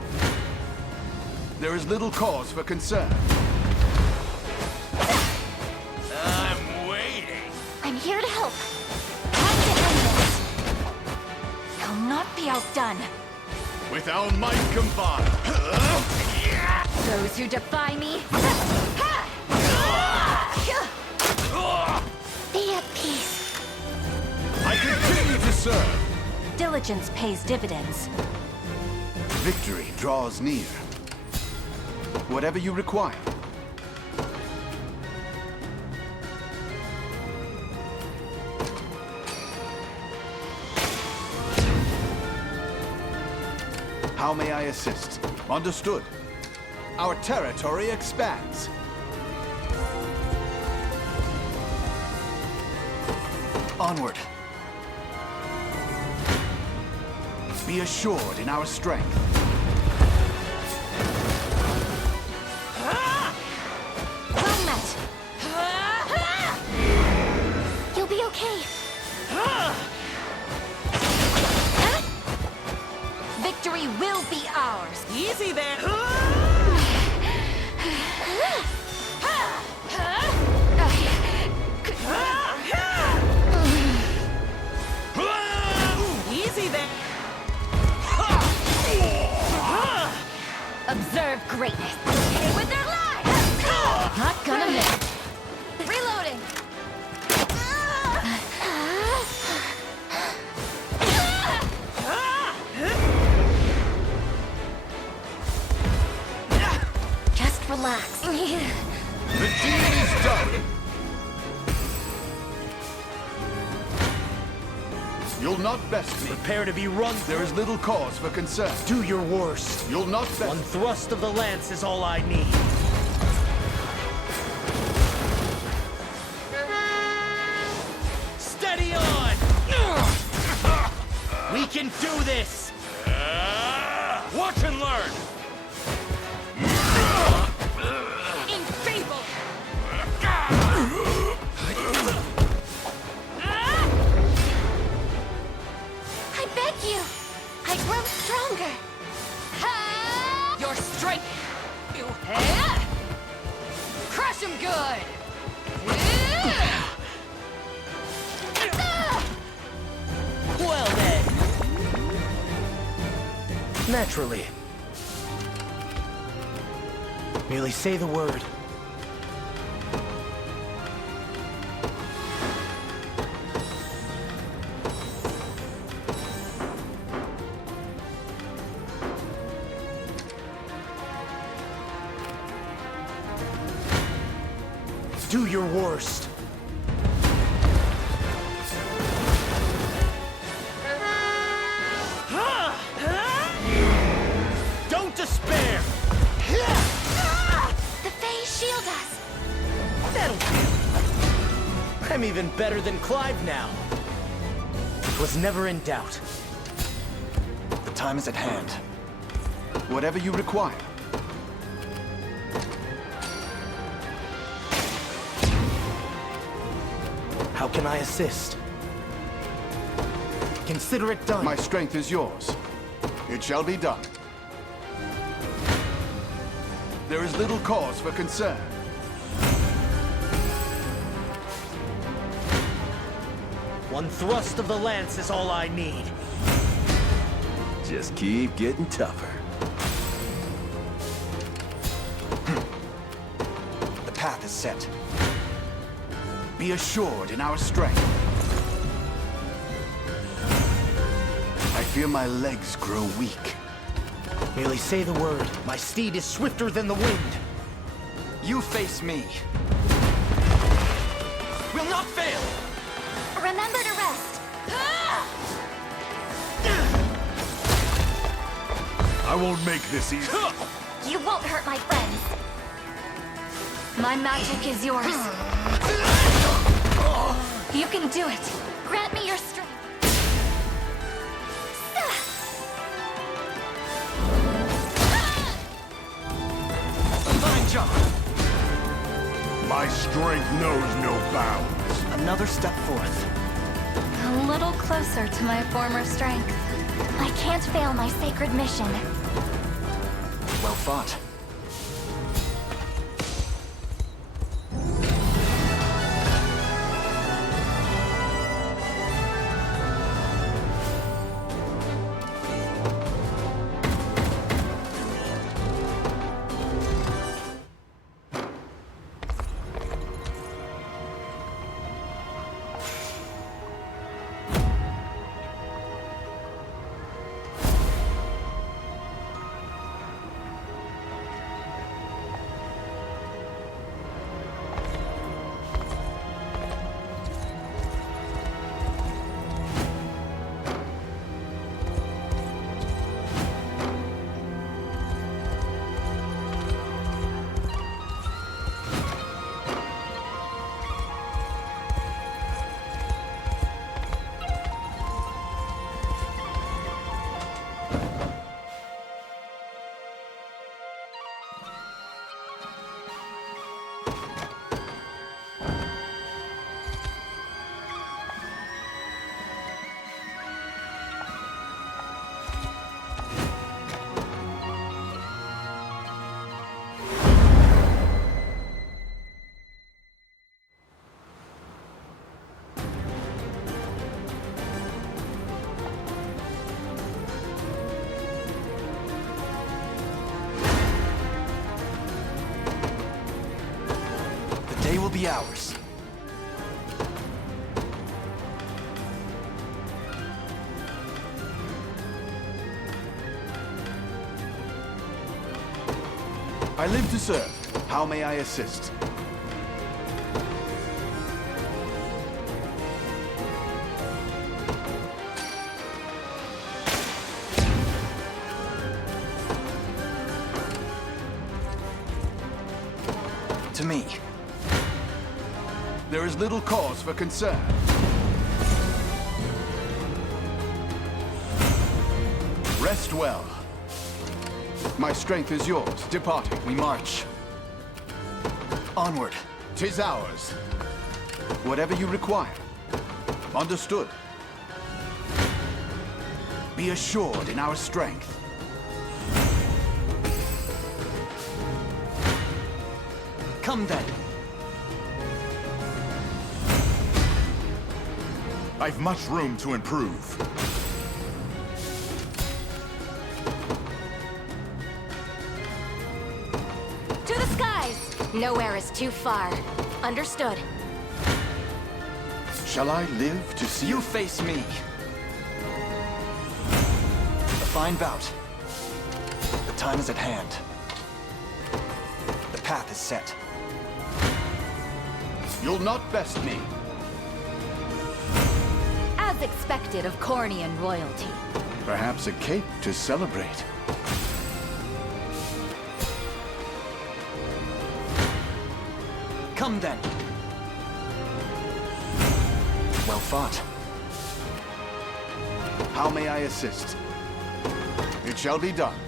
There is little cause for concern. I'm waiting. I'm here to help. Time to end this. I'll not be outdone. With our might combined. Those who defy me, be at peace. I continue to serve. Diligence pays dividends. Victory draws near. Whatever you require. How may I assist? Understood. Our territory expands. Onward. Be assured in our strength. Well met. You'll be okay. Victory will be ours. Easy there. Easy there. Observe greatness. Hit with their lives. Not gonna miss. Reloading. Just relax. The deed is done. You'll not best me. Prepare to be run. There is little cause for concern. Do your worst. You'll not best. One thrust of the lance is all I need. Steady on! We can do this! Watch and learn! Enfeeble. I beg you. I grow stronger. Your strength. You crush him good. Well then. Naturally. Merely say the word. Do your worst. Don't despair! The Fae shield us. That'll do. I'm even better than Clive now. Was never in doubt. The time is at hand. Whatever you require. How can I assist? Consider it done. My strength is yours. It shall be done. There is little cause for concern. One thrust of the lance is all I need. Just keep getting tougher. The path is set. Be assured in our strength. I feel my legs grow weak. Merely say the word. My steed is swifter than the wind. You face me. We'll not fail! Remember to rest. I won't make this easy. You won't hurt my friends. My magic is yours. You can do it. Grant me your strength. Fine job! My strength knows no bounds. Another step forth. A little closer to my former strength. I can't fail my sacred mission. Well fought. will be ours. I live to serve. How may I assist? To me. There is little cause for concern. Rest well. My strength is yours. Departing. We march. Onward. 'Tis ours. Whatever you require. Understood. Be assured in our strength. Come then. I've much room to improve. To the skies! Nowhere is too far. Understood. Shall I live to see You face me. A fine bout. The time is at hand. The path is set. You'll not best me. As expected of Cornian royalty. Perhaps a cake to celebrate. Come then. Well fought. How may I assist? It shall be done.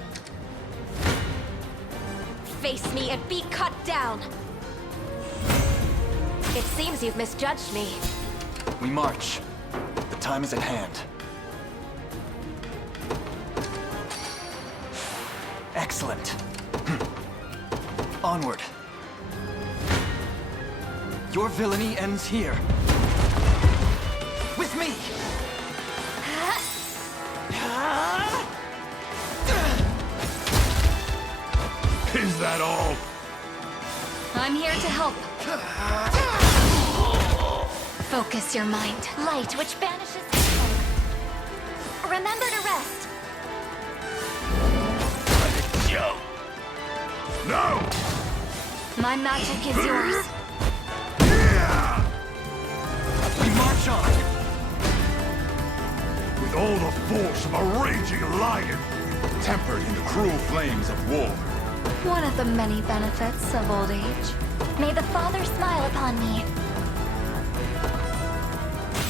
Face me and be cut down. It seems you've misjudged me. We march. The time is at hand. Excellent. Onward. Your villainy ends here. With me! Is that all? I'm here to help. Focus your mind. Light which banishes evil. Remember to rest. Yo! No! My magic is yours. We march on! With all the force of a raging lion, tempered in the cruel flames of war. One of the many benefits of old age. May the Father smile upon me.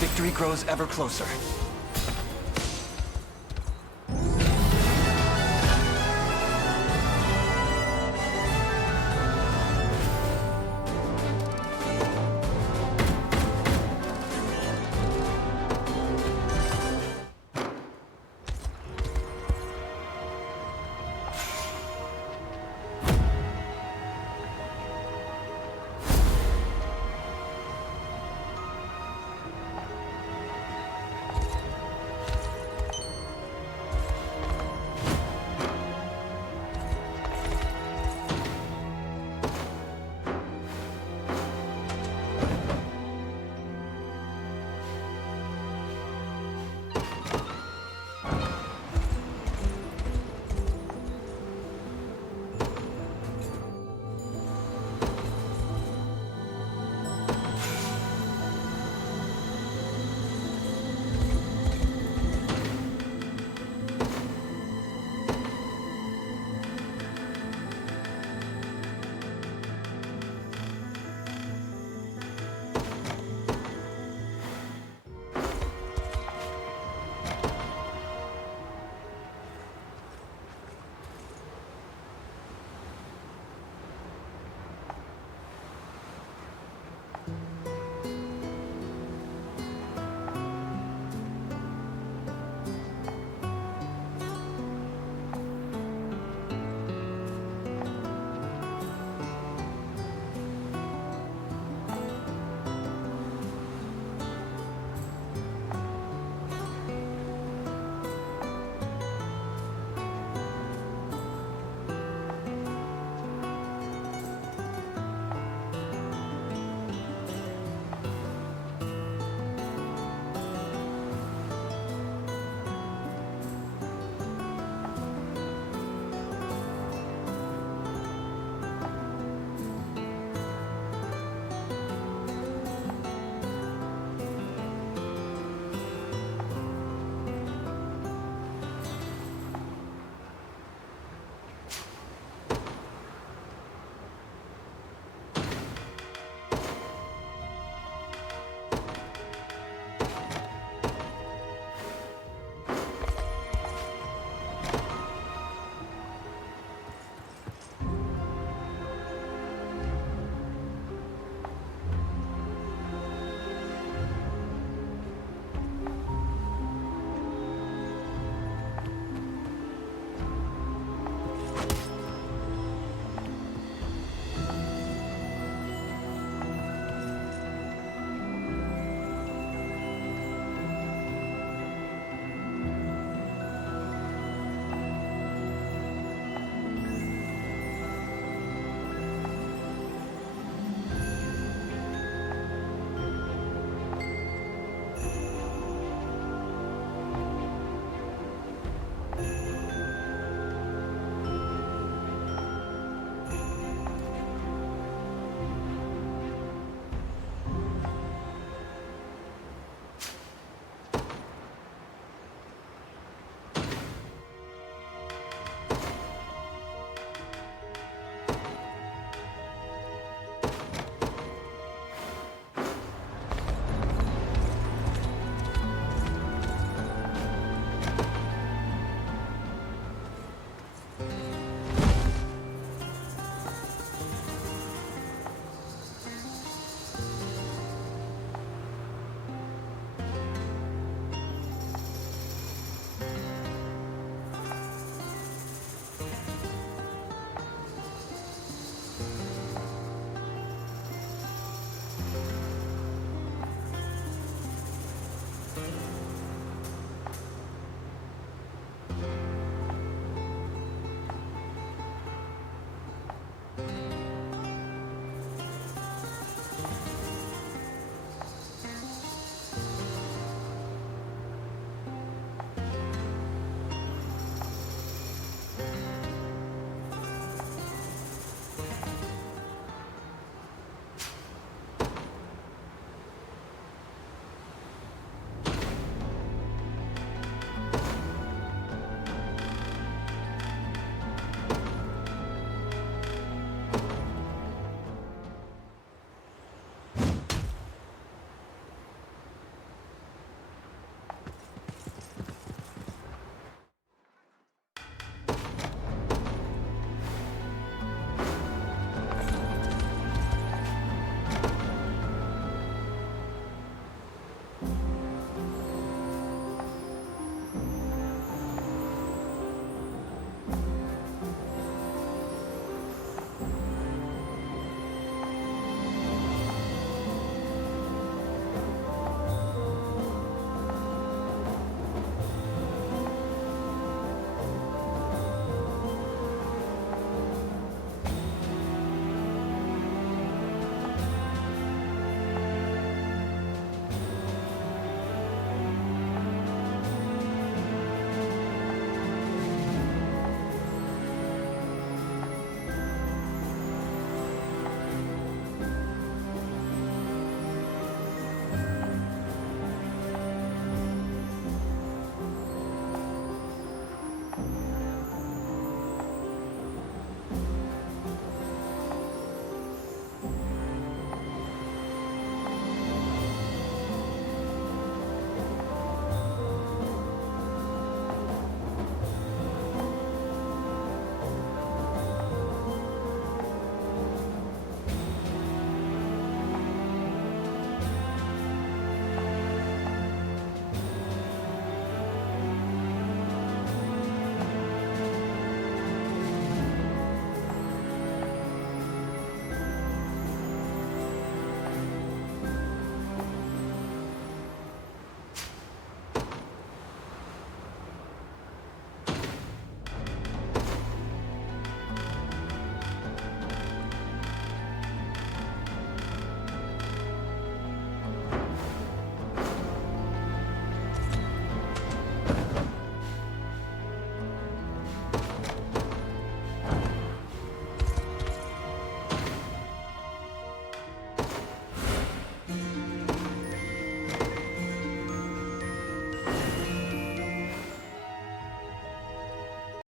Victory grows ever closer.